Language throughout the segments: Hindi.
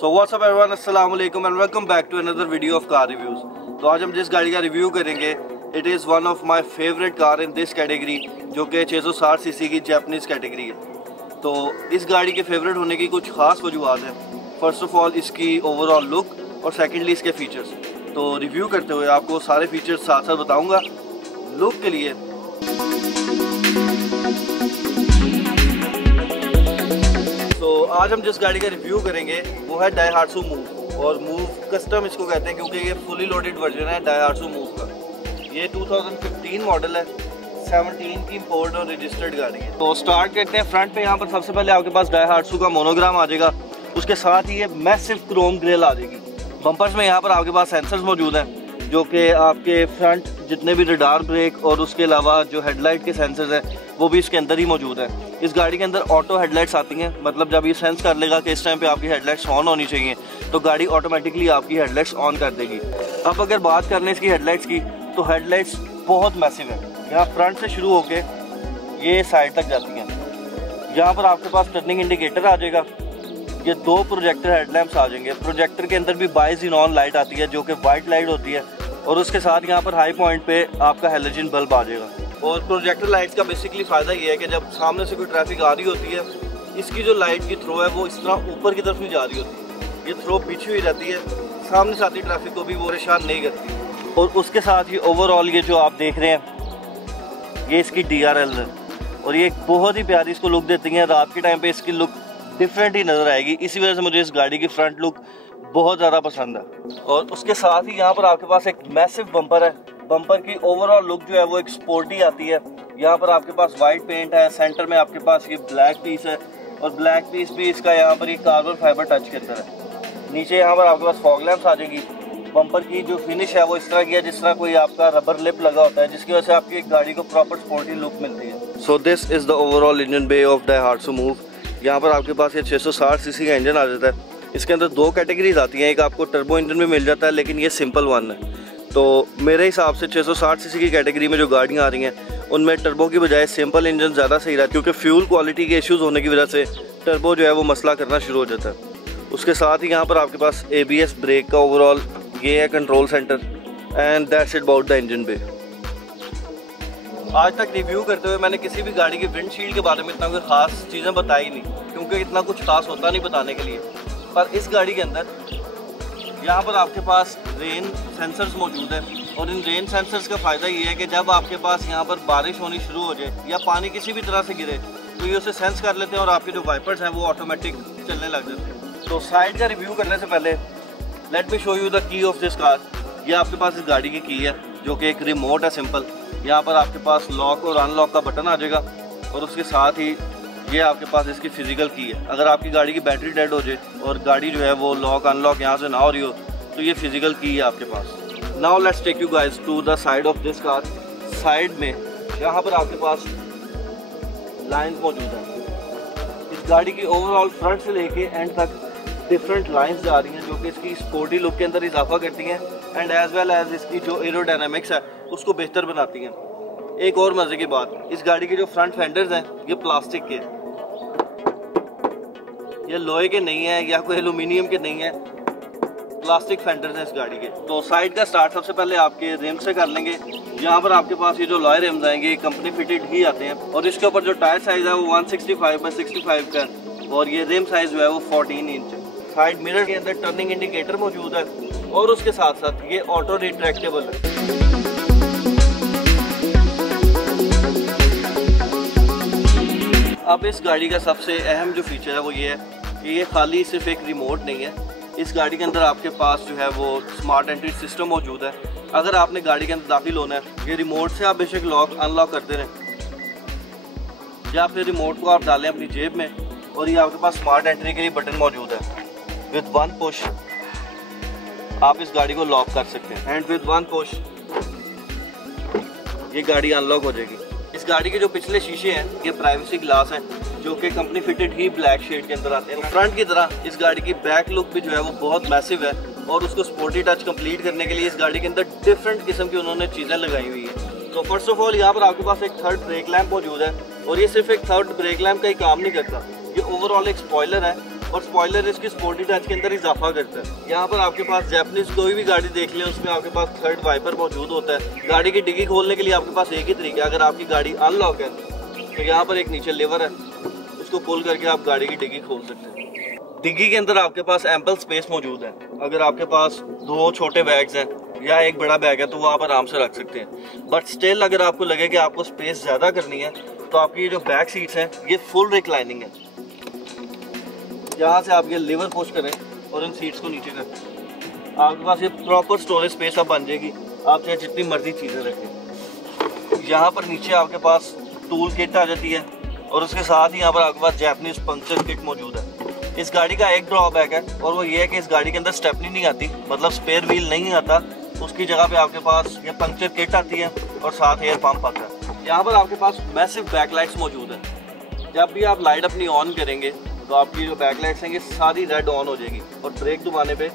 सो व्हाट्स अप एवरीवन, अस्सलाम वालेकुम and welcome back to another video of car reviews. तो आज हम जिस गाड़ी का रिव्यू करेंगे it is one of my favourite car in this category, जो कि 660 सीसी की जैपनीज कैटेगरी है। तो इस गाड़ी के फेवरेट होने की कुछ खास वजूहत हैं। फर्स्ट ऑफ ऑल इसकी ओवरऑल लुक और सेकेंडली इसके फीचर्स। तो रिव्यू करते हुए आपको सारे फीचर्स साथ साथ बताऊँगा। लुक के लिए तो आज हम जिस गाड़ी का रिव्यू करेंगे वो है डाइहाट्सू मूव, और मूव कस्टम इसको कहते हैं क्योंकि ये फुली लोडेड वर्जन है डाइहाट्सू मूव का। ये 2015 मॉडल है, 17 की इंपोर्ट और रजिस्टर्ड गाड़ी है। तो स्टार्ट करते हैं फ्रंट पे। यहाँ पर सबसे पहले आपके पास डाइहाट्सू का मोनोग्राम आ जाएगा, उसके साथ ही ये मैसिव क्रोम ग्रिल आ जाएगी। बम्पर्स में यहाँ पर आपके पास सेंसर्स मौजूद हैं जो कि आपके फ्रंट जितने भी रडार ब्रेक और उसके अलावा जो हेडलाइट के सेंसर्स हैं वो भी इसके अंदर ही मौजूद है। इस गाड़ी के अंदर ऑटो हेडलाइट्स आती हैं, मतलब जब ये सेंस कर लेगा कि इस टाइम पे आपकी हेडलाइट्स ऑन होनी चाहिए तो गाड़ी ऑटोमेटिकली आपकी हेडलाइट्स ऑन कर देगी। अब अगर बात कर लें इसकी हेडलाइट्स की, तो हेडलाइट्स बहुत मैसिव है। यहाँ फ्रंट से शुरू होके ये साइड तक जाती हैं। यहाँ पर आपके पास टर्निंग इंडिकेटर आ जाएगा। ये 2 प्रोजेक्टर हेडलैम्प्स आ जाएंगे। प्रोजेक्टर के अंदर भी बाइज़िनॉन लाइट आती है जो कि वाइट लाइट होती है, और उसके साथ यहाँ पर हाई पॉइंट पे आपका हेलोजन बल्ब आ जाएगा। और प्रोजेक्टर लाइट्स का बेसिकली फ़ायदा ये है कि जब सामने से कोई ट्रैफिक आ रही होती है, इसकी जो लाइट की थ्रो है वो इस तरह ऊपर की तरफ नहीं जा रही होती, ये थ्रो पीछे हुई रहती है, सामने से आती ट्रैफिक को भी वो परेशान नहीं करती। और उसके साथ ही ओवरऑल ये जो आप देख रहे हैं ये इसकी DRL है, और ये एक बहुत ही प्यारी इसको लुक देती है। रात के टाइम पर इसकी लुक डिफरेंट ही नज़र आएगी, इसी वजह से मुझे इस गाड़ी की फ्रंट लुक बहुत ज़्यादा पसंद है। और उसके साथ ही यहाँ पर आपके पास एक मैसिव बम्पर है। बम्पर की ओवरऑल लुक जो है वो एक स्पोर्टी आती है। यहाँ पर आपके पास वाइट पेंट है, सेंटर में आपके पास ये ब्लैक पीस है, और ब्लैक पीस भी इसका यहाँ पर ये कार्बन फाइबर टच के अंदर है। नीचे यहाँ पर आपके पास फॉग लैंप्स आ जाएगी। बम्पर की जो फिनिश है वो इस तरह की है जिस तरह कोई आपका रबर लिप लगा होता है, जिसकी वजह से आपकी एक गाड़ी को प्रॉपर स्पोर्टी लुक मिलती है। So this is the overall engine bay of Daihatsu Move. यहाँ पर आपके पास ये 660 सीसी का इंजन आ जाता है। इसके अंदर 2 कैटेगरीज आती हैं, एक आपको टर्बो इंजन में मिल जाता है लेकिन ये सिंपल वन है। तो मेरे हिसाब से 660 सीसी की कैटेगरी में जो गाड़ियाँ आ रही हैं उनमें टर्बो की बजाय सिंपल इंजन ज़्यादा सही रहा है, क्योंकि फ्यूल क्वालिटी के इश्यूज़ होने की वजह से टर्बो जो है वो मसला करना शुरू हो जाता है। उसके साथ ही यहाँ पर आपके पास ABS ब्रेक का ओवरऑल ये है control centre, and that's it about the engine bay. आज तक रिव्यू करते हुए मैंने किसी भी गाड़ी की विंडशील्ड के बारे में इतना कोई ख़ास चीज़ें बताई नहीं, क्योंकि इतना कुछ खास होता नहीं बताने के लिए। पर इस गाड़ी के अंदर यहाँ पर आपके पास रेन सेंसर्स मौजूद है, और इन रेन सेंसर्स का फ़ायदा ये है कि जब आपके पास यहाँ पर बारिश होनी शुरू हो जाए या पानी किसी भी तरह से गिरे तो ये उसे सेंस कर लेते हैं और आपके जो वाइपर्स हैं वो ऑटोमेटिक चलने लग जाते हैं। तो साइड का रिव्यू करने से पहले let me show you the key of this car. ये आपके पास इस गाड़ी की है जो कि एक रिमोट है सिंपल। यहाँ पर आपके पास लॉक और अनलॉक का बटन आ जाएगा, और उसके साथ ही ये आपके पास इसकी फिजिकल की है। अगर आपकी गाड़ी की बैटरी डेड हो जाए और गाड़ी जो है वो लॉक अनलॉक यहाँ से ना हो रही हो तो ये फिजिकल की है आपके पास। Now let's take you guys to the side of this car. Side में यहाँ पर आपके पास लाइंस मौजूद है। इस गाड़ी की ओवरऑल फ्रंट से लेके एंड तक डिफरेंट लाइंस जा रही हैं जो कि इसकी स्पोर्टी लुक के अंदर इजाफा करती हैं, एंड एज वेल एज इसकी जो एरोडायनामिक्स है उसको बेहतर बनाती हैं। एक और मज़े की बात, इस गाड़ी के जो फ्रंट फेंडर्स हैं ये प्लास्टिक के हैं, ये लोहे के नहीं है या कोई एल्यूमिनियम के नहीं है, प्लास्टिक फेंडर्स हैं इस गाड़ी के। तो साइड का स्टार्ट सबसे पहले आपके रिम से कर लेंगे। यहाँ पर आपके पास ये जो लॉय रिम्स आएंगे कंपनी फिटेड ही आते हैं, और इसके ऊपर जो टायर साइज है वो 165/65 का, और ये रिम साइज जो है वो 14 इंच है। साइड मिरर के अंदर टर्निंग इंडिकेटर मौजूद है, और उसके साथ साथ ये ऑटो रिट्रैक्टेबल है। अब इस गाड़ी का सबसे अहम जो फीचर है वो ये है कि ये खाली सिर्फ एक रिमोट नहीं है। इस गाड़ी के अंदर आपके पास जो है वो स्मार्ट एंट्री सिस्टम मौजूद है। अगर आपने गाड़ी के अंदर दाखिल होना है, ये रिमोट से आप बेशक लॉक अनलॉक करते रहें, या फिर रिमोट को आप डालें अपनी जेब में, और ये आपके पास स्मार्ट एंट्री के लिए बटन मौजूद है। विद 1 पुश आप इस गाड़ी को लॉक कर सकते हैं, एंड विद 1 पुश ये गाड़ी अनलॉक हो जाएगी। इस गाड़ी के जो पिछले शीशे हैं ये प्राइवेसी ग्लास हैं जो कि कंपनी फिटेड ही ब्लैक शेड के अंदर आते हैं। फ्रंट की तरह इस गाड़ी की बैक लुक भी जो है वो बहुत मैसिव है, और उसको स्पोर्टी टच कंप्लीट करने के लिए इस गाड़ी के अंदर डिफरेंट किस्म की उन्होंने चीज़ें लगाई हुई है। तो फर्स्ट ऑफ ऑल यहाँ पर आपके पास एक थर्ड ब्रेक लैंप मौजूद है, और ये सिर्फ एक थर्ड ब्रेक लैंप का ही काम नहीं करता, ये ओवरऑल एक स्पॉइलर है और स्पॉइलर इसकी स्पोर्टी टच के अंदर इजाफा करता है। यहाँ पर आपके पास जैपनीज कोई भी गाड़ी देख लें उसमें आपके पास थर्ड वाइपर मौजूद होता है। गाड़ी की डिग्गी खोलने के लिए आपके पास एक ही तरीका है, अगर आपकी गाड़ी अनलॉक है तो यहाँ पर एक नीचे लेवर है, उसको पुल करके आप गाड़ी की डिग्गी खोल सकते हैं। डिग्गी के अंदर आपके पास एम्पल स्पेस मौजूद है। अगर आपके पास 2 छोटे बैग्स हैं या एक बड़ा बैग है तो वो आप आराम से रख सकते हैं। बट स्टिल अगर आपको लगे कि आपको स्पेस ज़्यादा करनी है तो आपकी ये जो बैक सीट्स हैं ये फुल रिक्लाइनिंग है। यहाँ से आप ये लीवर पुश करें और इन सीट्स को नीचे करें, आपके पास ये प्रॉपर स्टोरेज स्पेस अब बन जाएगी। आप चाहे जितनी मर्जी चीज़ें रखें। यहाँ पर नीचे आपके पास टूल किट आ जाती है और उसके साथ ही यहाँ पर आपके पास जैपनीज पंक्चर किट मौजूद है। इस गाड़ी का एक ड्रॉबैक है और वो ये है कि इस गाड़ी के अंदर स्टेपनी नहीं आती, मतलब स्पेयर व्हील नहीं आता। उसकी जगह पे आपके पास ये पंक्चर किट आती है और साथ एयर पंप आता है। यहाँ पर आपके पास मैसिव बैकलाइट्स मौजूद है। जब भी आप लाइट अपनी ऑन करेंगे तो आपकी जो बैकलाइट्स हैं ये सारी रेड ऑन हो जाएगी और ब्रेक दबाने पे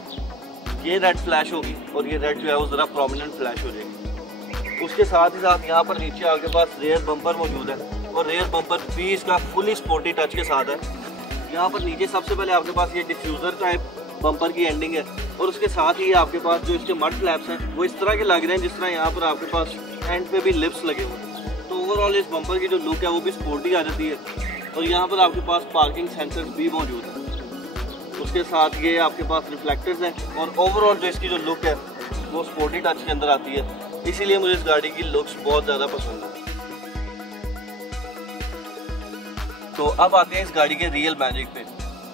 ये रेड फ्लैश होगी और ये रेड जो है वो ज़रा प्रोमिनेंट फ्लैश हो जाएगी। उसके साथ ही साथ यहाँ पर नीचे आपके पास रेयर बम्पर मौजूद है और रेयर बम्पर भी इसका फुली स्पोर्टी टच के साथ है। यहाँ पर नीचे सबसे पहले आपके पास ये डिफ्यूज़र टाइप बम्पर की एंडिंग है और उसके साथ ही आपके पास जो इसके मड फ्लैप्स हैं वो इस तरह के लग रहे हैं जिस तरह यहाँ पर आपके पास एंड पे भी लिप्स लगे हुए हैं। तो ओवरऑल इस बम्पर की जो लुक है वो भी स्पोर्टी आ जाती है। और यहाँ पर आपके पास पार्किंग सेंसर्स भी मौजूद हैं। उसके साथ ये आपके पास रिफ्लेक्टर्स हैं और ओवरऑल जो इसकी जो लुक है वो स्पोर्टी टच के अंदर आती है। इसीलिए मुझे इस गाड़ी की लुक्स बहुत ज़्यादा पसंद है। तो अब आते हैं इस गाड़ी के रियल मैजिक पे।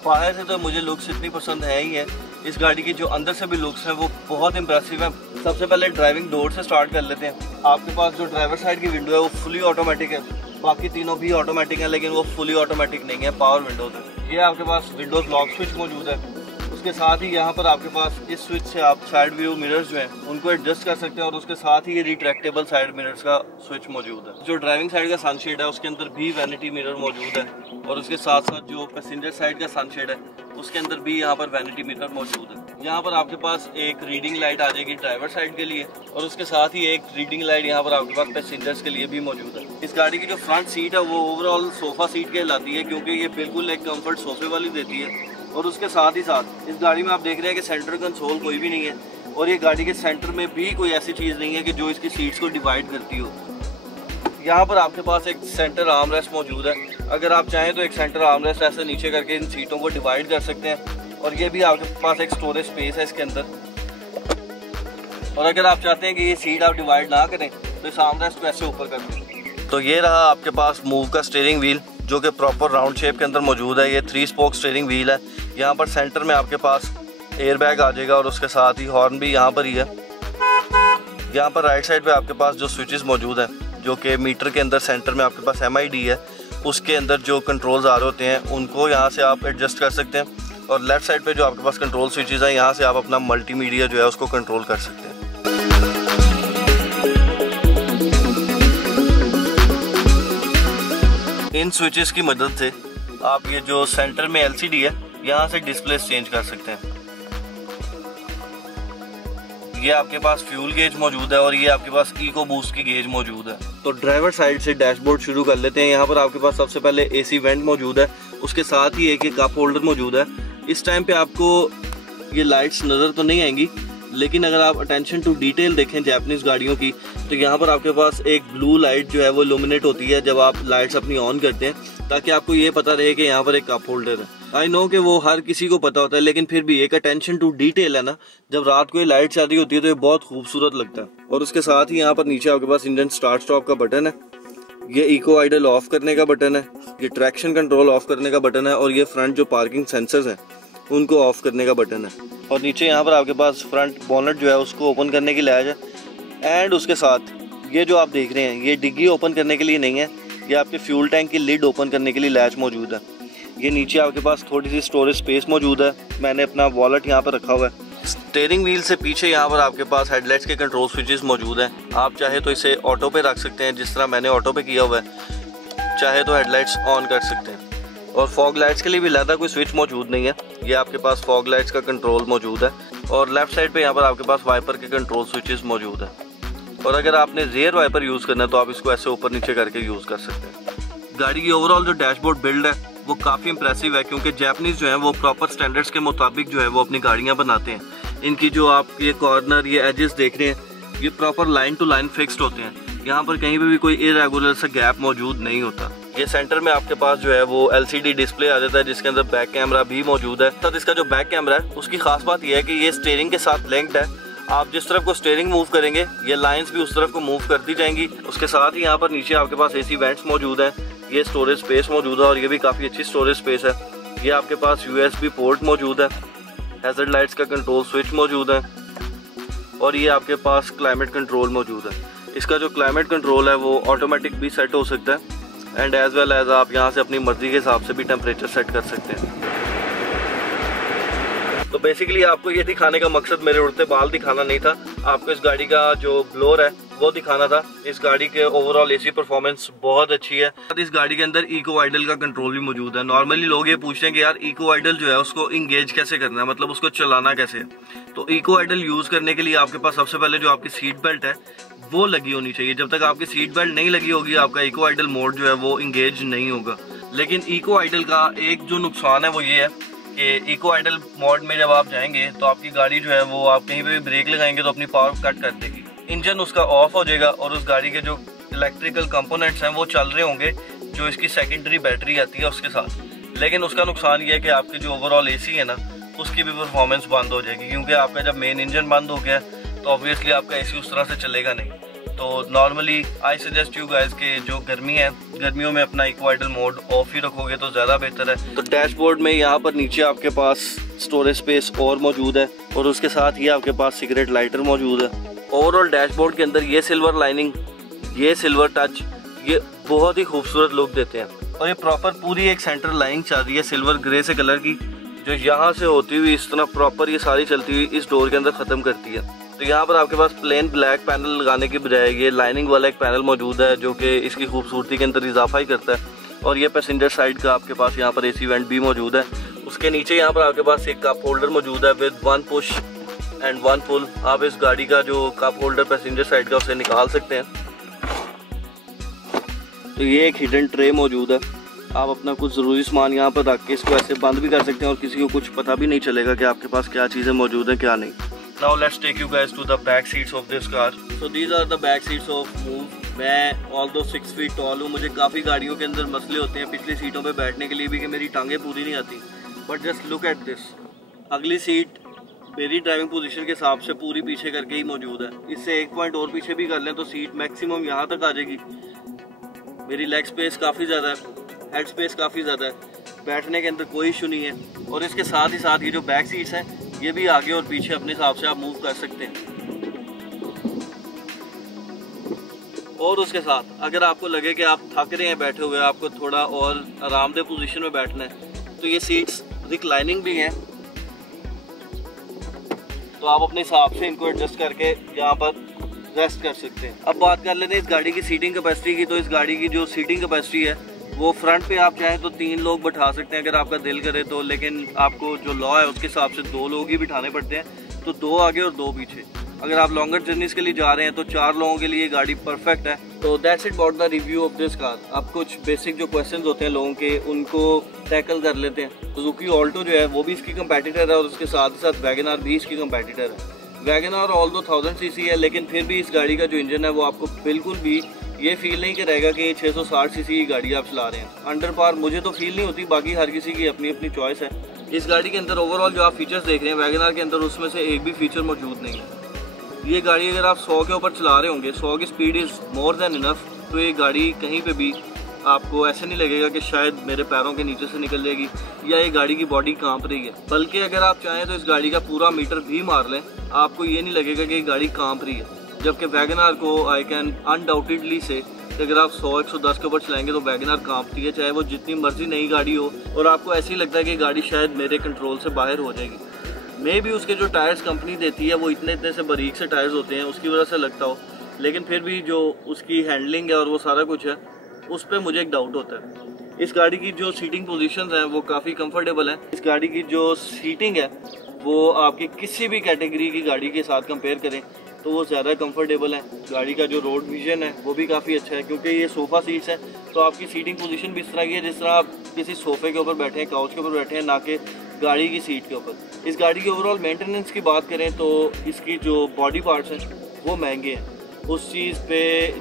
बाहर से तो मुझे लुक्स इतनी पसंद है ही है, इस गाड़ी की जो अंदर से भी लुक्स है वो बहुत इंप्रेसिव है। सबसे पहले ड्राइविंग डोर से स्टार्ट कर लेते हैं। आपके पास जो ड्राइवर साइड की विंडो है वो फुली ऑटोमेटिक है, बाकी तीनों भी ऑटोमेटिक है लेकिन वो फुली ऑटोमेटिक नहीं है, पावर विंडोज है। ये आपके पास विंडोज लॉक स्विच मौजूद है। उसके साथ ही यहाँ पर आपके पास इस स्विच से आप साइड व्यू मिरर्स जो हैं उनको एडजस्ट कर सकते हैं और उसके साथ ही ये रिट्रैक्टेबल साइड मिरर्स का स्विच मौजूद है। जो ड्राइविंग साइड का सनशेड है उसके अंदर भी वैनिटी मिरर मौजूद है और उसके साथ साथ जो पैसेंजर साइड का सनशेड है उसके अंदर भी यहाँ पर वैनिटी मिरर मौजूद है। यहाँ पर आपके पास एक रीडिंग लाइट आ जाएगी ड्राइवर साइड के लिए और उसके साथ ही एक रीडिंग लाइट यहाँ पर आपके पास पैसेंजर्स के लिए भी मौजूद है। इस गाड़ी की जो फ्रंट सीट है वो ओवरऑल सोफा सीट कहलाती है क्योंकि ये बिल्कुल एक कंफर्ट सोफे वाली देती है। और उसके साथ ही साथ इस गाड़ी में आप देख रहे हैं कि सेंटर कंसोल कोई भी नहीं है और ये गाड़ी के सेंटर में भी कोई ऐसी चीज़ नहीं है कि जो इसकी सीट्स को डिवाइड करती हो। यहाँ पर आपके पास एक सेंटर आर्म रेस्ट मौजूद है। अगर आप चाहें तो एक सेंटर आर्म रेस्ट ऐसे नीचे करके इन सीटों को डिवाइड कर सकते हैं और ये भी आपके पास एक स्टोरेज स्पेस है इसके अंदर। और अगर आप चाहते हैं कि ये सीट आप डिवाइड ना करें तो इस आर्म रेस्ट को ऐसे ऊपर कर दें। तो ये रहा आपके पास मूव का स्टीयरिंग व्हील जो कि प्रॉपर राउंड शेप के अंदर मौजूद है। ये 3 स्पोक स्टीयरिंग व्हील है। यहाँ पर सेंटर में आपके पास एयर बैग आ जाएगा और उसके साथ ही हॉर्न भी यहाँ पर ही है। यहाँ पर राइट साइड पे आपके पास जो स्विचेस मौजूद हैं जो कि मीटर के अंदर सेंटर में आपके पास MID है, उसके अंदर जो कंट्रोल्स आ रहे होते हैं उनको यहाँ से आप एडजस्ट कर सकते हैं। और लेफ्ट साइड पे जो आपके पास कंट्रोल स्विचेस हैं यहाँ से आप अपना मल्टीमीडिया जो है उसको कंट्रोल कर सकते हैं। इन स्विचेस की मदद से आप ये जो सेंटर में LCD है यहाँ से डिस्प्ले चेंज कर सकते हैं। ये आपके पास फ्यूल गेज मौजूद है और ये आपके पास इको बूस्ट की गेज मौजूद है। तो ड्राइवर साइड से डैशबोर्ड शुरू कर लेते हैं। यहाँ पर आपके पास सबसे पहले AC वेंट मौजूद है, उसके साथ ही एक कप होल्डर मौजूद है। इस टाइम पे आपको ये लाइट्स नज़र तो नहीं आएंगी लेकिन अगर आप अटेंशन टू डिटेल देखें जापानीज गाड़ियों की तो यहाँ पर आपके पास एक ब्लू लाइट जो है वो इल्यूमिनेट होती है जब आप लाइट्स अपनी ऑन करते हैं, ताकि आपको ये पता रहे कि यहाँ पर एक कप होल्डर है। आई नो कि वो हर किसी को पता होता है लेकिन फिर भी एक अटेंशन टू डिटेल है ना, जब रात को ये लाइट चल रही होती है तो ये बहुत खूबसूरत लगता है। और उसके साथ ही यहाँ पर नीचे आपके पास इंजन स्टार्ट स्टॉप का बटन है, ये इको आइडल ऑफ करने का बटन है, ये ट्रैक्शन कंट्रोल ऑफ करने का बटन है और ये फ्रंट जो पार्किंग सेंसर्स हैं उनको ऑफ करने का बटन है। और नीचे यहाँ पर आपके पास फ्रंट बोनट जो है उसको ओपन करने की लैच है। एंड उसके साथ ये जो आप देख रहे हैं ये डिग्गी ओपन करने के लिए नहीं है, ये आपके फ्यूल टैंक की लिड ओपन करने के लिए लैच मौजूद है। ये नीचे आपके पास थोड़ी सी स्टोरेज स्पेस मौजूद है, मैंने अपना वॉलेट यहाँ पर रखा हुआ है। स्टीयरिंग व्हील से पीछे यहाँ पर आपके पास हेडलाइट्स के कंट्रोल स्विचेस मौजूद हैं। आप चाहे तो इसे ऑटो पे रख सकते हैं जिस तरह मैंने ऑटो पे किया हुआ है, चाहे तो हेडलाइट्स ऑन कर सकते हैं। और फॉग लाइट्स के लिए भी ज़्यादा कोई स्विच मौजूद नहीं है, ये आपके पास फॉग लाइट्स का कंट्रोल मौजूद है। और लेफ्ट साइड पे यहाँ पर आपके पास वाइपर के कंट्रोल स्विचेस मौजूद है। और अगर आपने रियर वाइपर यूज़ करना है तो आप इसको ऐसे ऊपर नीचे करके यूज़ कर सकते हैं। गाड़ी की ओवरऑल जो डैशबोर्ड बिल्ड है वो काफ़ी इंप्रेसिव है, क्योंकि जापानीज़ जो है वो प्रॉपर स्टैंडर्ड्स के मुताबिक जो है वो अपनी गाड़ियाँ बनाते हैं। इनकी जो आप ये कॉर्नर, ये एजेस देख रहे हैं, ये proper line to line fixed होते हैं। यहाँ पर कहीं पे भी कोई इरेगुलर सा गैप मौजूद नहीं होता। ये सेंटर में आपके पास जो है वो LCD डिस्प्ले आ जाता है, जिसके अंदर बैक कैमरा भी मौजूद है। साथ इसका जो बैक कैमरा है उसकी खास बात यह है कि ये स्टीयरिंग के साथ लिंक्ड है। आप जिस तरफ को स्टीयरिंग मूव करेंगे ये लाइंस भी उस तरफ को मूव करती जाएंगी। उसके साथ ही यहाँ पर नीचे आपके पास AC वेंट्स मौजूद है, ये स्टोरेज स्पेस मौजूद है और ये भी काफ़ी अच्छी स्टोरेज स्पेस है। ये आपके पास USB पोर्ट मौजूद है, हैज़र्ड लाइट्स का कंट्रोल स्विच मौजूद है और ये आपके पास क्लाइमेट कंट्रोल मौजूद है। इसका जो क्लाइमेट कंट्रोल है वो ऑटोमेटिक भी सेट हो सकता है एंड एज वेल एज आप यहाँ से अपनी मर्जी के हिसाब से भी टेम्परेचर सेट कर सकते हैं। तो बेसिकली आपको ये दिखाने का मकसद मेरे उड़ते बाल दिखाना नहीं था, आपको इस गाड़ी का जो ब्लोर है वो दिखाना था। इस गाड़ी के ओवरऑल AC परफॉर्मेंस बहुत अच्छी है। इस गाड़ी के अंदर इको आइडल का कंट्रोल भी मौजूद है। नॉर्मली लोग ये पूछते हैं कि यार इको आइडल जो है उसको इंगेज कैसे करना है, मतलब उसको चलाना कैसे है। तो इको आइडल यूज करने के लिए आपके पास सबसे पहले जो आपकी सीट बेल्ट है वो लगी होनी चाहिए। जब तक आपकी सीट बेल्ट नहीं लगी होगी आपका इको आइडल मोड जो है वो इंगेज नहीं होगा। लेकिन इको आइडल का एक जो नुकसान है वो ये है कि इको आइडल मोड में जब आप जाएंगे तो आपकी गाड़ी जो है वो आप कहीं पे भी ब्रेक लगाएंगे तो अपनी पावर कट कर देगी, इंजन उसका ऑफ हो जाएगा और उस गाड़ी के जो इलेक्ट्रिकल कंपोनेंट्स हैं वो चल रहे होंगे, जो इसकी सेकेंडरी बैटरी आती है उसके साथ। लेकिन उसका नुकसान ये है कि आपकी जो ओवरऑल AC है ना उसकी भी परफॉर्मेंस बंद हो जाएगी, क्योंकि आपका जब मेन इंजन बंद हो गया तो ऑब्वियसली आपका AC उस तरह से चलेगा नहीं। तो normally I suggest you guys के जो गर्मी है, गर्मियों में अपना इको आइडल मोड ऑफ ही रखोगे तो ज़्यादा बेहतर है। तो डैशबोर्ड में यहाँ पर नीचे आपके पास स्टोरेज स्पेस और मौजूद है और उसके साथ ही आपके पास सिगरेट लाइटर मौजूद है। ओवरऑल डैशबोर्ड के अंदर ये सिल्वर लाइनिंग, ये सिल्वर टच, ये बहुत ही खूबसूरत लुक देते हैं। और ये प्रॉपर पूरी एक सेंटर लाइन चल रही है सिल्वर ग्रे से कलर की, जो यहाँ से होती हुई इस तरह प्रॉपर ये सारी चलती हुई इस डोर के अंदर ख़त्म करती है। तो यहाँ पर आपके पास प्लेन ब्लैक पैनल लगाने की बजाय ये लाइनिंग वाला एक पैनल मौजूद है, जो कि इसकी खूबसूरती के अंदर इजाफा ही करता है। और ये पैसेंजर साइड का आपके पास यहाँ पर AC वेंट भी मौजूद है। उसके नीचे यहाँ पर आपके पास एक कप होल्डर मौजूद है विद 1 पुश एंड 1 पुल। आप इस गाड़ी का जो कप होल्डर पैसेंजर साइड का उसे निकाल सकते हैं। तो ये एक हिडन ट्रे मौजूद है, आप अपना कुछ ज़रूरी सामान यहाँ पर रख के इसको ऐसे बंद भी कर सकते हैं और किसी को कुछ पता भी नहीं चलेगा कि आपके पास क्या चीज़ें मौजूद हैं क्या नहीं। Now let's take you guys to the back seats of this car. So these are the back seats of Move. मैं although 6 feet tall हूँ, मुझे काफ़ी गाड़ियों के अंदर मसले होते हैं पिछली सीटों पे बैठने के लिए भी कि मेरी टांगें पूरी नहीं आती। But just look at this. अगली सीट मेरी ड्राइविंग पोजीशन के हिसाब से पूरी पीछे करके ही मौजूद है। इससे 1 पॉइंट और पीछे भी कर लें तो सीट मैक्सिमम यहाँ तक आ जाएगी। मेरी लेग स्पेस काफ़ी ज़्यादा है, हेड स्पेस काफ़ी ज़्यादा है, बैठने के अंदर कोई इशू नहीं है। और इसके साथ ही साथ ये जो बैक सीट्स हैं ये भी आगे और पीछे अपने हिसाब से आप मूव कर सकते हैं। और उसके साथ अगर आपको लगे कि आप थक रहे हैं बैठे हुए, आपको थोड़ा और आरामदेह पोजीशन में बैठना है, तो ये सीट्स रिक्लाइनिंग भी हैं, तो आप अपने हिसाब से इनको एडजस्ट करके यहाँ पर रेस्ट कर सकते हैं। अब बात कर लेते हैं इस गाड़ी की सीटिंग कैपेसिटी की। तो इस गाड़ी की जो सीटिंग कैपेसिटी है वो फ्रंट पे आप चाहें तो 3 लोग बैठा सकते हैं अगर आपका दिल करे तो, लेकिन आपको जो लॉ है उसके हिसाब से 2 लोग ही बिठाने पड़ते हैं, तो 2 आगे और 2 पीछे। अगर आप लॉन्गर जर्नीज के लिए जा रहे हैं तो 4 लोगों के लिए गाड़ी परफेक्ट है। तो that's it about the review of this car. अब कुछ बेसिक जो क्वेश्चंस होते हैं लोगों के उनको टैकल कर लेते हैं। सुजुकी ऑल्टो जो है वो भी इसकी कंपेटिटर है और उसके साथ ही साथ वैगन आर भी इसकी कंपेटिटर है। वैगन आर ऑल्दो 1000 सीसी है, लेकिन फिर भी इस गाड़ी का जो इंजन है वो आपको बिल्कुल भी ये फील नहीं करेगा कि ये 660 सीसी की गाड़ी आप चला रहे हैं। अंडर पार मुझे तो फील नहीं होती, बाकी हर किसी की अपनी अपनी चॉइस है। इस गाड़ी के अंदर ओवरऑल जो आप फीचर्स देख रहे हैं वैगन आर के अंदर, उसमें से एक भी फीचर मौजूद नहीं है। ये गाड़ी अगर आप 100 के ऊपर चला रहे होंगे, 100 की speed is more than enough, तो ये गाड़ी कहीं पे भी आपको ऐसे नहीं लगेगा कि शायद मेरे पैरों के नीचे से निकल जाएगी या ये गाड़ी की बॉडी कांप रही है। बल्कि अगर आप चाहें तो इस गाड़ी का पूरा मीटर भी मार लें, आपको ये नहीं लगेगा कि ये गाड़ी कांप रही है। जबकि वैगन आर को आई कैन अनडाउटेडली से अगर आप 100-110 के ऊपर चलाएंगे तो वैगन आर कांपती है, चाहे वो जितनी मर्जी नई गाड़ी हो, और आपको ऐसे ही लगता है कि गाड़ी शायद मेरे कंट्रोल से बाहर हो जाएगी। मे भी उसके जो टायर्स कंपनी देती है वो इतने से बारीक से टायर्स होते हैं, उसकी वजह से लगता हो, लेकिन फिर भी जो उसकी हैंडलिंग है और वो सारा कुछ है उस पर मुझे एक डाउट होता है। इस गाड़ी की जो सीटिंग पोजीशंस हैं वो काफ़ी कंफर्टेबल हैं। इस गाड़ी की जो सीटिंग है वो आपकी किसी भी कैटेगरी की गाड़ी के साथ कंपेयर करें तो वो ज़्यादा कंफर्टेबल है। गाड़ी का जो रोड विजन है वो भी काफ़ी अच्छा है, क्योंकि ये सोफ़ा सीट्स है तो आपकी सीटिंग पोजीशन भी इस तरह की है जिस तरह आप किसी सोफे के ऊपर बैठे हैं, काउच के ऊपर बैठे हैं, ना कि गाड़ी की सीट के ऊपर। इस गाड़ी की ओवरऑल मेंटेनेंस की बात करें तो इसकी जो बॉडी पार्ट्स हैं वो महंगे हैं। उस चीज़ पे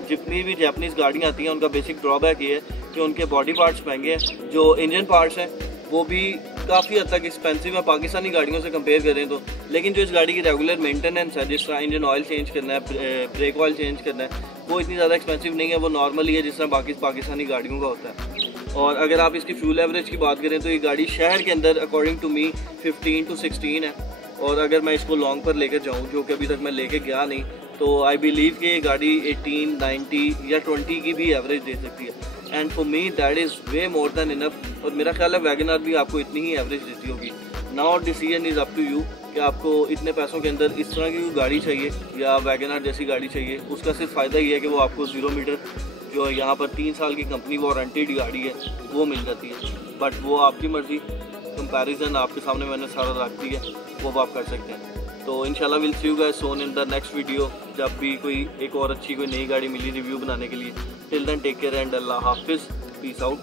जितनी भी जापानीज़ गाड़ियाँ आती हैं उनका बेसिक ड्रॉबैक ये है कि उनके बॉडी पार्ट्स महंगे हैं। जो इंजन पार्ट्स हैं वो भी काफ़ी हद तक एक्सपेंसिव है पाकिस्तानी गाड़ियों से कंपेयर करें तो। लेकिन जो इस गाड़ी की रेगुलर मेंटेनेंस है, जिस तरह इंजन ऑयल चेंज करना है, ब्रेक ऑयल चेंज करना है, वो इतनी ज़्यादा एक्सपेंसिव नहीं है। वो नॉर्मली है जिस तरह बाकी पाकिस्तानी गाड़ियों का होता है। और अगर आप इसकी फ्यूल एवरेज की बात करें तो ये गाड़ी शहर के अंदर अकॉर्डिंग टू मी 15 to 16 है। और अगर मैं इसको लॉन्ग पर लेकर जाऊँ, जो कि अभी तक मैं लेके गया नहीं, तो आई बिलीव कि ये गाड़ी 18, 90 या 20 की भी एवरेज दे सकती है। And for me that is way more than enough. और मेरा ख्याल है वैगन आर भी आपको इतनी ही एवरेज देती होगी। Now decision is up to you कि आपको इतने पैसों के अंदर इस तरह की गाड़ी चाहिए या वैगन आर जैसी गाड़ी चाहिए। उसका सिर्फ फ़ायदा ये है कि वो आपको 0 मीटर जो यहाँ पर 3 साल की कंपनी वारंटेड गाड़ी है वो मिल जाती है। बट वो आपकी मर्ज़ी, कंपैरिजन आपके सामने मैंने सारा रख दिया, वो आप कर सकते हैं। तो इंशाल्लाह will see you guys soon in the next video, जब भी कोई एक और अच्छी कोई नई गाड़ी मिली रिव्यू बनाने के लिए। Till then take care and अल्लाह हाफिज़, पीस आउट।